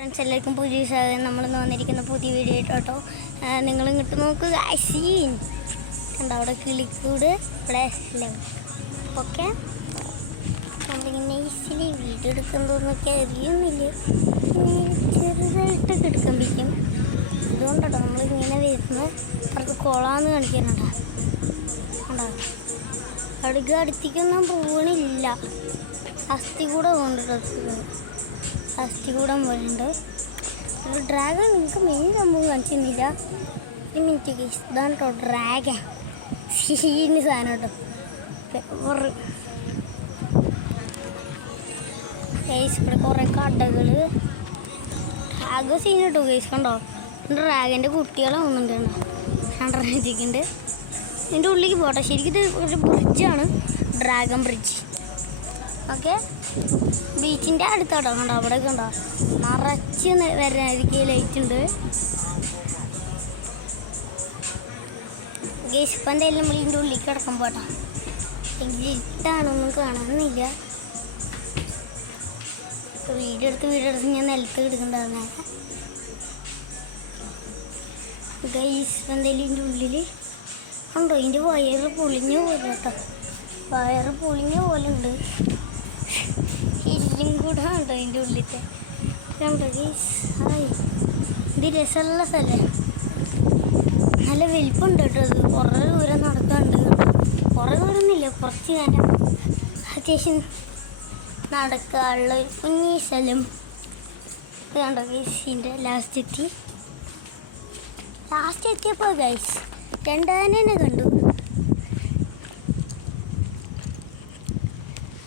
Friends എല്ലാവർക്കും പുതിയ സ്വാഗതം. നമ്മളിന്ന് വന്നിരിക്കുന്ന പുതിയ വീഡിയോ ആയിട്ടോ. നിങ്ങൾ ഇങ്ങോട്ട് നോക്കുക. സീൻ കണ്ടോ, അവിടെ കിളിക്കൂട് ഇവിടെ എല്ലാം. ഓക്കെ, നമ്മളിങ്ങനെ ഈസിലി വീഡിയോ എടുക്കുന്നതൊന്നൊക്കെ അറിയുന്നില്ല, ചെറുതായിട്ടൊക്കെ എടുക്കാൻ പറ്റും. അതുകൊണ്ടോ നമ്മളിങ്ങനെ വരുന്നത് അവർക്ക് കൊളാന്ന് കാണിക്കാനുണ്ടോ. കണ്ടോ, അടുക്ക അടുത്തേക്കൊന്നും പോകണില്ല. അസ്ഥി കൂടെ കൊണ്ടിട്ട് അസ്ഥി കൂടം പോലുണ്ട്. ഒരു ഡ്രാഗൺ നിങ്ങൾക്ക് മെയിൻ സംഭവം കാണിച്ചിരുന്നില്ല. ഒരു മിനിറ്റ് ഗൈസ്, ഇതാണ് കേട്ടോ ഡ്രാഗൺ. സീന് സാധനം കേട്ടോ. ഗൈസ് ഇവിടെ കുറേ കടകൾ. ഡ്രാഗൺ സീൻ കേട്ടോ ഗൈസ്. കണ്ടോ, ഡ്രാഗൻ്റെ കുട്ടികളെ ഒന്നുണ്ട് കണ്ടോ, കണ്ടിട്ടുണ്ട്. ഇതിൻ്റെ ഉള്ളിലേക്ക് പോട്ടെ. ശരിക്കും ഇത് ഒരു ബ്രിഡ്ജാണ്, ഡ്രാഗൺ ബ്രിഡ്ജ്. ഓക്കെ, ബീച്ചിൻ്റെ അടുത്താട്ടോ. കണ്ടോ, അവിടെ കണ്ടോ നിറച്ച് വരാതിരിക്കുക ലൈറ്റ് ഉണ്ട്. ഗേസ് ഇപ്പം എന്തായാലും നമ്മൾ ഇതിൻ്റെ ഉള്ളിൽ കിടക്കാൻ പോട്ടോ. ഇരുട്ടാണൊന്നും കാണാനില്ല. വീഡിയോ എടുത്ത് ഞാൻ നിലത്ത് കിടക്കണ്ടായിരുന്നേ. ഗൈസ് ഇപ്പം എന്തായാലും ഇതിൻ്റെ ഉള്ളിൽ ഉണ്ടോ, ഇതിൻ്റെ വയറ് പൊളിഞ്ഞ പോലെ കേട്ടോ. വയറ് പൊളിഞ്ഞ പോലെ ഉണ്ട്. എല്ലും കൂടെ ഉണ്ടോ അതിൻ്റെ ഉള്ളിലത്തെ. കണ്ടോ ഗൈസ്, ഹായ്, ഇത് രസമുള്ള സ്ഥലം. നല്ല വലിപ്പമുണ്ട് കേട്ടോ. അത് കുറേ ദൂരം നടക്കാനുണ്ട്. കുറേ ദൂരമൊന്നുമില്ല, കുറച്ച് കാലം അത്യാവശ്യം നടക്കാനുള്ള ഒരു കുഞ്ഞി സ്ഥലം. ഇത് കണ്ടോ ഗൈസ്, ഇതിൻ്റെ ലാസ്റ്റ് എത്തിയപ്പോൾ ഗൈസ് രണ്ടാനെ കണ്ടു.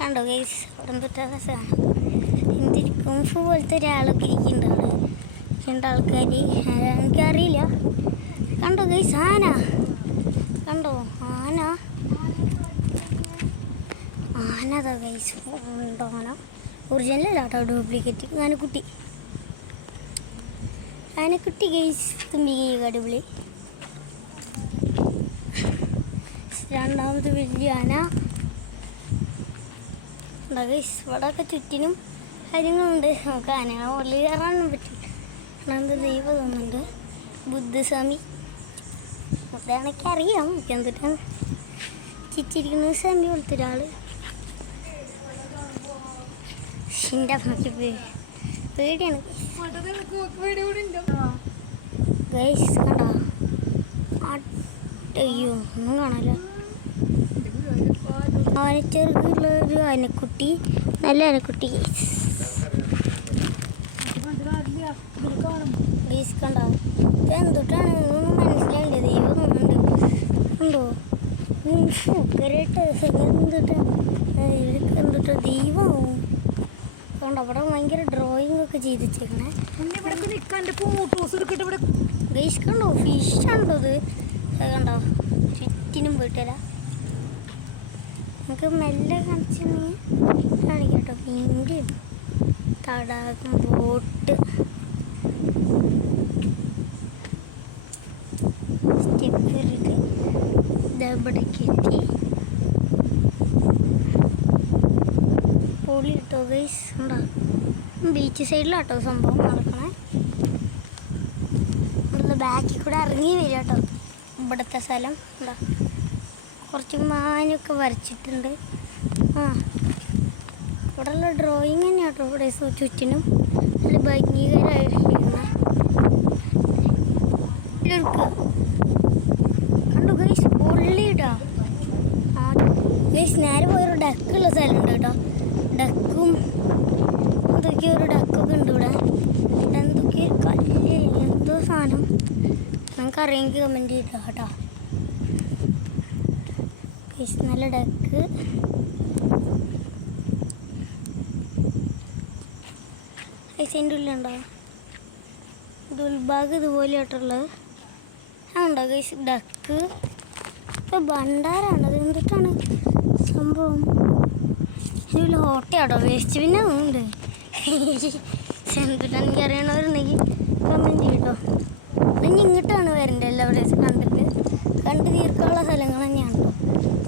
കണ്ടോ ഗൈസ്, ഉടമ്പത്തെ രസമാണ്. എന്തൊരു കുംഫു പോലത്തെ ഒരാളൊക്കെ ഇരിക്കുന്നുണ്ട് അവിടെ. രണ്ടാൾക്കാർ, എനിക്കറിയില്ല. കണ്ടോ ഗൈസ്, ആന കണ്ടോ, ആനതാ ഗൈസ്. ഉണ്ടോ ആന? ഒറിജിനലല്ല കേട്ടോ, ഡ്യൂപ്ലിക്കേറ്റ്. ആനക്കുട്ടി ഗൈസ്, തുമ്പിക അടിപൊളി. രണ്ടാമത് വലിയ ആന. ഗൈസ് ഇവിടെയൊക്കെ ചുറ്റിനും കാര്യങ്ങളുണ്ട്. നമുക്ക് ആനകളെ മുകളിൽ കയറാനും പറ്റും. എന്ത് ദൈവം തോന്നുന്നുണ്ട്, ബുദ്ധസ്വാമി. അതാണെങ്കിൽ അറിയാം എന്തിട്ടാണ് ചിറ്റിരിക്കുന്നത്. സ്വാമി പോലത്തെ ഒരാൾ. എൻ്റെ അമ്മയ്ക്ക് പേടിയാണ് ഗൈസ്. കണ്ടോ, അയ്യോ ഒന്നും കാണാലോ. ആനച്ചെറുക്കുള്ള ഒരു ആനക്കുട്ടി, നല്ല ആനക്കുട്ടി ഗൈസ്. ഗൈസ് കണ്ടോ, ഇത് എന്തൊട്ടാണ് ഒന്നും മനസ്സിലായില്ല. ദൈവം തോന്നുന്നുണ്ട്. ഉണ്ടോ എന്തൊട്ടോ ദൈവമാവും. കണ്ടോ, അവിടെ ഭയങ്കര ഡ്രോയിങ് ഒക്കെ ചെയ്ത് വെച്ചേക്കണേ. ഗൈസ് കണ്ടോ, ഫിഷാണല്ലോ ഇത്. കണ്ടോ, ചുറ്റിനും പോയിട്ടല്ല. നമുക്ക് മെല്ലെ കാണിക്കട്ടോ. മീൻ്റെയും തടാകം, ബോട്ട്, സ്റ്റെപ്പ് കയറിയിട്ട് ഇവിടേക്ക് എത്തി. പൊളി കേട്ടോ ഗൈസ്. ഉണ്ടോ, ബീച്ച് സൈഡിലാട്ടോ സംഭവം നടക്കണേ. ഇവിടുത്തെ ബാക്കിൽ കൂടെ ഇറങ്ങി വരിക കേട്ടോ. ഇവിടുത്തെ സ്ഥലം ഉണ്ടോ, കുറച്ച് മാനൊക്കെ വരച്ചിട്ടുണ്ട്. ഇവിടെയുള്ള ഡ്രോയിങ് തന്നെയാണ് കേട്ടോ. ഇവിടെ ചുറ്റിനും നല്ല ഭംഗീകരമായിരിക്കുന്ന കണ്ടു ഗൈസ്, പൊള്ളിയിട്ടോ. ഗൈസ് നേരെ പോയൊരു ഡക്കുള്ള സ്ഥലമുണ്ട് കേട്ടോ. ഡക്കും എന്തൊക്കെയോ ഒരു ഡക്കൊക്കെ ഉണ്ട് ഇവിടെ. എന്തൊക്കെയോ കല്ല്, എന്തോ സാധനം നമുക്കറിയെങ്കിൽ കമൻറ്റ് ചെയ്തോ കേട്ടോ. നല്ല ഡക്ക്. ഐസിൻ്റെ ഉള്ളിലുണ്ടോ ദുൽബാഗ് ഇതുപോലെ ആയിട്ടുള്ളത്. ഉണ്ടോ ഗൈസ് ഡക്ക്. ഇപ്പോൾ ഭണ്ഡാരാണത്. എന്തിട്ടാണ് സംഭവം? ഇതിൽ ഹോട്ടയാട്ടോ. വേസ്റ്റ് പിന്നെ ഉണ്ട്. എന്തിട്ടാണ് എനിക്ക് അറിയണവരുണ്ടെങ്കിൽ കമൻറ്റ് ചെയ്യട്ടോ. ഇനി ഇങ്ങോട്ടാണ് വരേണ്ടത്. എല്ലാവരും കണ്ട് തീർക്കാനുള്ള സ്ഥലങ്ങൾ തന്നെയാണ് കേട്ടോ.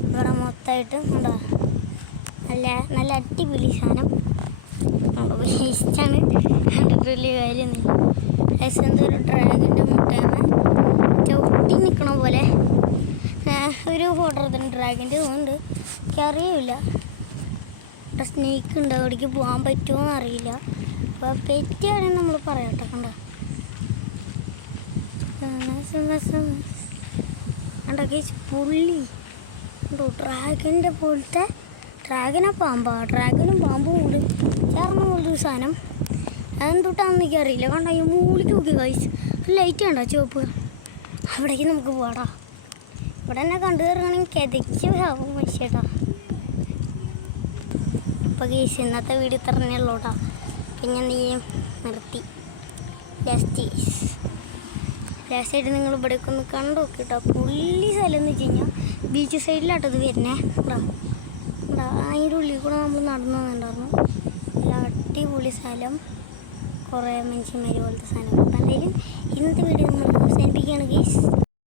ഇവിടെ മൊത്തമായിട്ട് ഉണ്ടോ, നല്ല അടിപൊളി സാധനം. വേസ്റ്റാണ്. കണ്ടിട്ട് വലിയ കാര്യമൊന്നുമില്ല. എന്തൊരു ഡ്രാഗൻ്റെ മുട്ടയാണ് ചവിട്ടി നിൽക്കണ പോലെ. ഒരു ഫോട്ടോ എടുത്തിട്ടുണ്ട് ഡ്രാഗൻ്റെ തോന്നുന്നുണ്ട്, എനിക്കറിയില്ല. ഇവിടെ സ്നേക്ക് ഉണ്ട്, അവിടേക്ക് പോകാൻ പറ്റുമോ എന്നറിയില്ല. അപ്പോൾ പെറ്റിയാണെങ്കിൽ നമ്മൾ പറയട്ടെ. കണ്ടോ പുള്ളി ഉണ്ടോ ഡ്രാഗൻ്റെ പോലത്തെ. ഡ്രാഗനാ പാമ്പാ, ഡ്രാഗനും പാമ്പും കൂടി ചേർന്ന പോലൊരു സാധനം. അതെന്തൊട്ടാന്ന് എനിക്കറിയില്ല. കണ്ടോ ഈ മൂളിക്ക് നോക്കി കഴിച്ച് ലൈറ്റ് കണ്ടോ ചുവപ്പ്. അവിടേക്ക് നമുക്ക് പോടാ. ഇവിടെ തന്നെ കണ്ടു കയറുകയാണെങ്കിൽ കിതയ്ക്ക് ആവും മനുഷ്യേട്ടാ. അപ്പോൾ കേസ് ഇന്നത്തെ വീഡിയോ ഇത്ര തന്നെ ഉള്ളൂട്ടാ. പിന്നെ എന്ത് ചെയ്യും, നിർത്തി. ലാസ്റ്റായിട്ട് നിങ്ങൾ ഇവിടേക്ക് ഒന്ന് കണ്ടു നോക്കി കേട്ടോ. പുള്ളി സ്ഥലം എന്ന് വെച്ച് കഴിഞ്ഞാൽ ബീച്ച് സൈഡിലാട്ടത് വരുന്നേ. കേട്ടോ അതിൻ്റെ ഉള്ളിൽ കൂടെ നമ്മൾ നടന്നു വന്നിട്ടുണ്ടായിരുന്നു. നല്ല അടിപൊളി സ്ഥലം, കുറേ മനുഷ്യന്മാർ പോലത്തെ സാധനം. അപ്പം എന്തായാലും ഇന്നത്തെ വീഡിയോ നമ്മൾ